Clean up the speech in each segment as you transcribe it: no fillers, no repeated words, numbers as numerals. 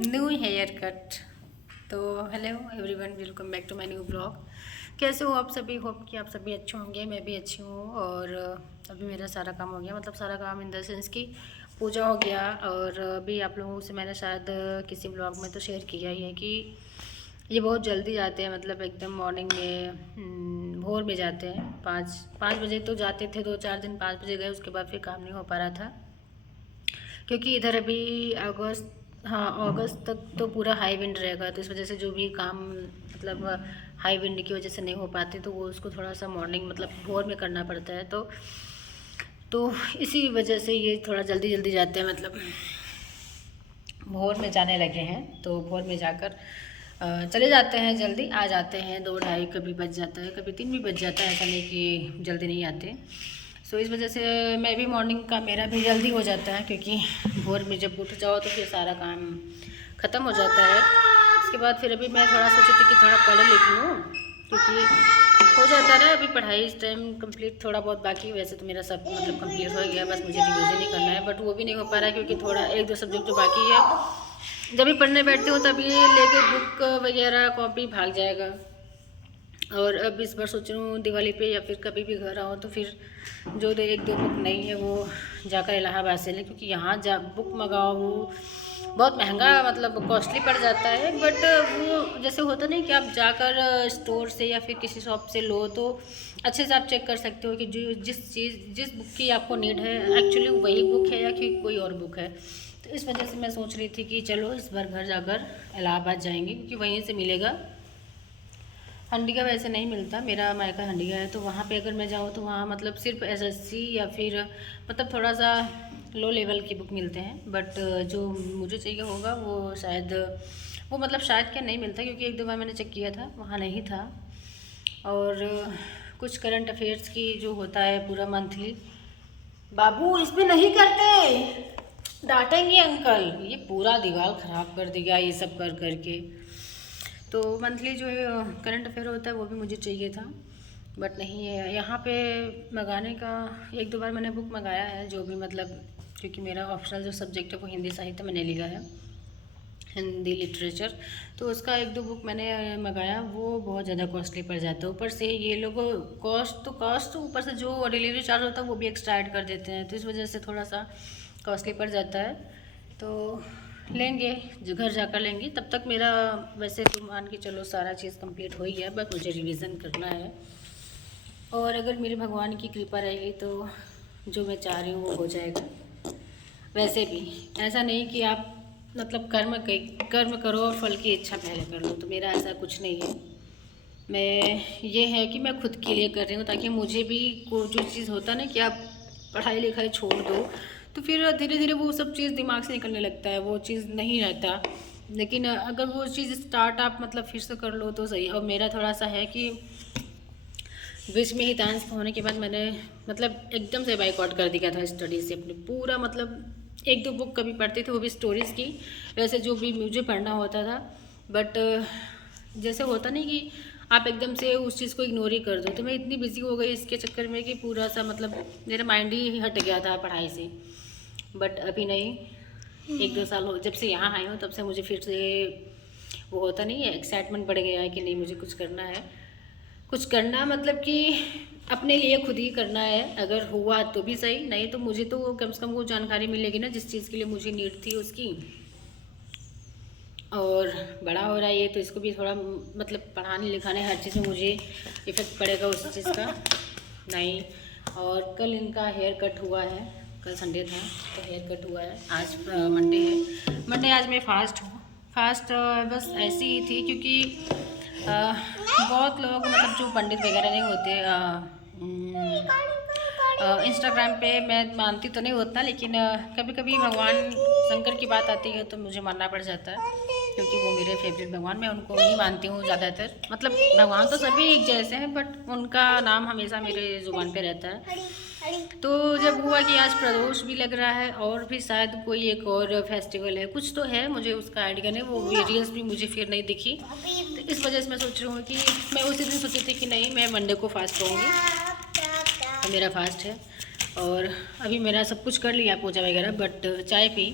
New haircut. तो hello everyone, welcome back to my new blog. कैसे हो आप सभी? होप कि आप सभी अच्छे होंगे। मैं भी अच्छी हूँ। और अभी मेरा सारा काम हो गया, मतलब सारा काम इन द सेंस की पूजा हो गया। और अभी आप लोगों से मैंने शायद किसी ब्लॉग में तो शेयर किया ही है कि ये बहुत जल्दी जाते हैं, मतलब एकदम मॉर्निंग में भोर में जाते हैं। पाँच बजे तो जाते थे, 2-4 दिन 5 बजे गए, उसके बाद फिर काम नहीं हो पा रहा था क्योंकि इधर अभी अगस्त तक तो पूरा हाई विंड रहेगा। तो इस वजह से जो भी काम मतलब हाई विंड की वजह से नहीं हो पाते, तो वो उसको थोड़ा सा मॉर्निंग मतलब भोर में करना पड़ता है। तो इसी वजह से ये थोड़ा जल्दी जल्दी जाते हैं, मतलब भोर में जाने लगे हैं। तो भोर में जाकर चले जाते हैं, जल्दी आ जाते हैं। 2-2:30 कभी बज जाता है, कभी 3 भी बज जाता है, ऐसा नहीं कि जल्दी नहीं आते। सो इस वजह से मैं भी मॉर्निंग का मेरा भी जल्दी हो जाता है, क्योंकि भोर में जब उठ जाओ तो फिर सारा काम ख़त्म हो जाता है। उसके बाद फिर अभी मैं थोड़ा सोची थी कि थोड़ा पढ़ लिख लूँ, क्योंकि हो जाता है ना अभी पढ़ाई इस टाइम कंप्लीट। थोड़ा बहुत बाकी, वैसे तो मेरा सब मतलब कंप्लीट हो गया, बस मुझे रिवीजन ही करना है। बट वो भी नहीं हो पा रहा है क्योंकि थोड़ा 1-2 सब्जेक्ट जो बाकी है, जब भी पढ़ने बैठती हूँ तभी लेके बुक वगैरह कॉपी भाग जाएगा। और अब इस बार सोच रही हूँ दिवाली पे या फिर कभी भी घर आओ तो फिर जो 1-2 बुक नहीं है वो जाकर इलाहाबाद से लें, क्योंकि यहाँ जा बुक मंगाओ वो बहुत महंगा मतलब कॉस्टली पड़ जाता है। बट वो जैसे होता नहीं कि आप जाकर स्टोर से या फिर किसी शॉप से लो तो अच्छे से आप चेक कर सकते हो कि जो जिस बुक की आपको नीड है एक्चुअली वही बुक है या कि कोई और बुक है। तो इस वजह से मैं सोच रही थी कि चलो इस बार घर जाकर इलाहाबाद जाएंगे, क्योंकि वहीं से मिलेगा। हंडिया वैसे नहीं मिलता, मेरा मायका हंडिया है, तो वहाँ पे अगर मैं जाऊँ तो वहाँ मतलब सिर्फ एसएससी या फिर मतलब थोड़ा सा लो लेवल की बुक मिलते हैं। बट जो मुझे चाहिए होगा वो शायद वो मतलब शायद क्या नहीं मिलता, क्योंकि 1-2 बार मैंने चेक किया था, वहाँ नहीं था। और कुछ करंट अफेयर्स की जो होता है पूरा मंथली। बाबू इस पर नहीं करते, डांटेंगे अंकल। ये पूरा दीवार ख़राब कर दिया ये सब कर करके। तो मंथली जो है करंट अफेयर होता है वो भी मुझे चाहिए था, बट नहीं है यहाँ पे मंगाने का। 1-2 बार मैंने बुक मंगाया है, जो भी मतलब क्योंकि मेरा ऑप्शनल जो सब्जेक्ट है वो हिंदी साहित्य मैंने लिया है, हिंदी लिटरेचर। तो उसका 1-2 बुक मैंने मंगाया, वो बहुत ज़्यादा कॉस्टली पड़ जाता है। ऊपर से ये लोग कॉस्ट ऊपर से जो डिलीवरी चार्ज होता है वो भी एक्स्ट्रा ऐड कर देते हैं, तो इस वजह से थोड़ा सा कॉस्टली पड़ जाता है। तो लेंगे, जो घर जाकर लेंगे। तब तक मेरा वैसे तो मान के चलो सारा चीज़ कंप्लीट हो ही है, बस मुझे रिवीजन करना है। और अगर मेरे भगवान की कृपा रहेगी तो जो मैं चाह रही हूँ वो हो जाएगा। वैसे भी ऐसा नहीं कि आप मतलब कर्म करो और फल की इच्छा पहले कर लो, तो मेरा ऐसा कुछ नहीं है। मैं ये है कि मैं खुद के लिए कर रही हूँ, ताकि मुझे भी को जो चीज़ होता है ना कि आप पढ़ाई लिखाई छोड़ दो तो फिर धीरे धीरे वो सब चीज़ दिमाग से निकलने लगता है, वो चीज़ नहीं रहता। लेकिन अगर वो चीज़ स्टार्ट आप मतलब फिर से कर लो तो सही। और मेरा थोड़ा सा है कि बीच में ही ट्रांसफर होने के बाद मैंने मतलब एकदम से बाइकआउट कर दिया था स्टडी से अपने पूरा। मतलब 1-2 बुक कभी पढ़ती थी, वो भी स्टोरीज़ की, वैसे जो भी मुझे पढ़ना होता था। बट जैसे होता नहीं कि आप एकदम से उस चीज़ को इग्नोर ही कर दो, तो मैं इतनी बिजी हो गई इसके चक्कर में कि पूरा सा मतलब मेरा माइंड ही हट गया था पढ़ाई से। बट अभी नहीं, 1-2 साल हो जब से यहाँ आई हूँ तब से मुझे फिर से वो होता नहीं है, एक्साइटमेंट बढ़ गया है कि नहीं मुझे कुछ करना है। कुछ करना मतलब कि अपने लिए खुद ही करना है। अगर हुआ तो भी सही, नहीं तो मुझे तो कम से कम वो जानकारी मिलेगी ना जिस चीज़ के लिए मुझे नीड थी उसकी। और बड़ा हो रहा है ये, तो इसको भी थोड़ा मतलब पढ़ाने लिखाने हर चीज़ में मुझे इफ़ेक्ट पड़ेगा उस चीज़ का नहीं। और कल इनका हेयर कट हुआ है, कल संडे था तो हेयर कट हुआ है। आज मंडे है, मंडे आज मैं फास्ट बस ऐसी ही थी, क्योंकि बहुत लोग मतलब जो पंडित वगैरह नहीं होते इंस्टाग्राम पे, मैं मानती तो नहीं होता, लेकिन कभी कभी भगवान शंकर की बात आती है तो मुझे मानना पड़ जाता है, क्योंकि वो मेरे फेवरेट भगवान, मैं उनको ही मानती हूँ ज़्यादातर। मतलब भगवान तो सभी एक जैसे हैं, बट उनका नाम हमेशा मेरे ज़ुबान पे रहता है। तो जब हुआ कि आज प्रदोष भी लग रहा है और भी शायद कोई एक और फेस्टिवल है, कुछ तो है, मुझे उसका आइडिया नहीं, वो वीडियोस भी मुझे फिर नहीं दिखी। तो इस वजह से मैं सोच रही हूँ कि मैं उसी दिन सोची थी कि नहीं मैं मंडे को फास्ट करूँगी, तो मेरा फास्ट है। और अभी मेरा सब कुछ कर लिया पोछा वगैरह, बट चाय पी,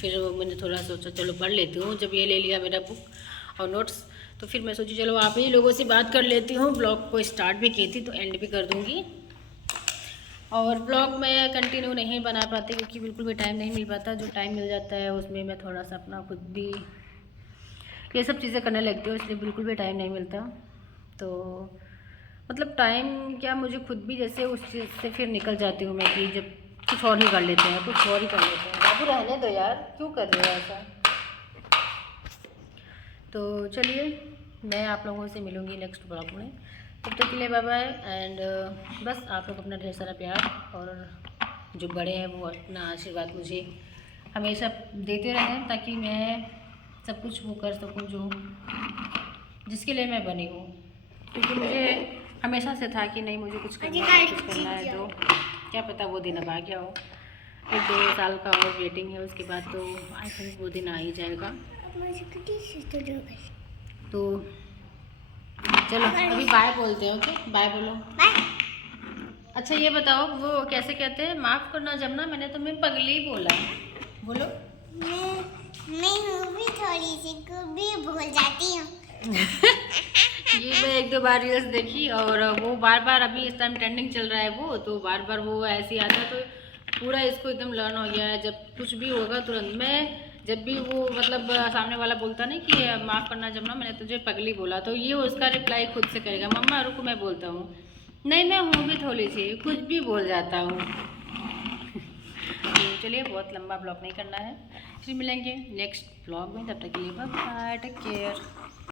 फिर मैंने थोड़ा सोचा चलो पढ़ लेती हूँ। जब ये ले लिया मेरा बुक और नोट्स, तो फिर मैं सोची चलो आप ही लोगों से बात कर लेती हूँ। ब्लॉग को स्टार्ट भी की थी तो एंड भी कर दूँगी। और ब्लॉग मैं कंटिन्यू नहीं बना पाती क्योंकि बिल्कुल भी टाइम नहीं मिल पाता। जो टाइम मिल जाता है उसमें मैं थोड़ा सा अपना खुद भी ये सब चीज़ें करने लगती हूँ, इसलिए बिल्कुल भी टाइम नहीं मिलता। तो मतलब टाइम क्या, मुझे खुद भी जैसे उस चीज़ से फिर निकल जाती हूँ मैं कि जब कुछ और ही कर लेते हैं, कुछ और ही कर लेते हैं। बाबू रहने दो यार, क्यों कर रहे हो ऐसा। तो चलिए मैं आप लोगों से मिलूँगी नेक्स्ट ब्लॉग में, तब तक के लिए बाय बाय। एंड बस आप लोग अपना ढेर सारा प्यार और जो बड़े हैं वो अपना आशीर्वाद मुझे हमेशा देते रहें, ताकि मैं सब कुछ वो कर सकूं जो जिसके लिए मैं बनी हूँ। क्योंकि मुझे हमेशा से था कि नहीं मुझे कुछ करना है, तो क्या पता वो दिन अब आ गया हो। 1-2 साल का और वेटिंग है, उसके बाद तो आई थिंक वो दिन आ ही जाएगा। तो चलो अभी बाय बोलते हैं। ओके बाय बोलो। अच्छा ये बताओ वो कैसे कहते हैं, माफ़ करना जमुना, मैंने तुम्हें पगली बोला, बोलो। मैं हूँ भी थोड़ी सी भी भूल जाती हूँ। ये मैं 1-2 बार रील्स देखी और वो बार बार अभी इस टाइम ट्रेंडिंग चल रहा है वो, तो बार बार वो ऐसे ही आता है, तो पूरा इसको एकदम लर्न हो गया है। जब कुछ भी होगा तुरंत मैं, जब भी वो मतलब सामने वाला बोलता नहीं कि माफ़ करना जमुना, मैंने तुझे पगली बोला, तो ये उसका रिप्लाई खुद से करेगा, मम्मा रुको मैं बोलता हूँ, नहीं मैं हूँ भी थोड़ी सी, कुछ भी बोल जाता हूँ। तो चलिए बहुत लंबा ब्लॉग नहीं करना है, फिर मिलेंगे नेक्स्ट ब्लॉग में, तब तक के लिए बाय बाय, टेक केयर।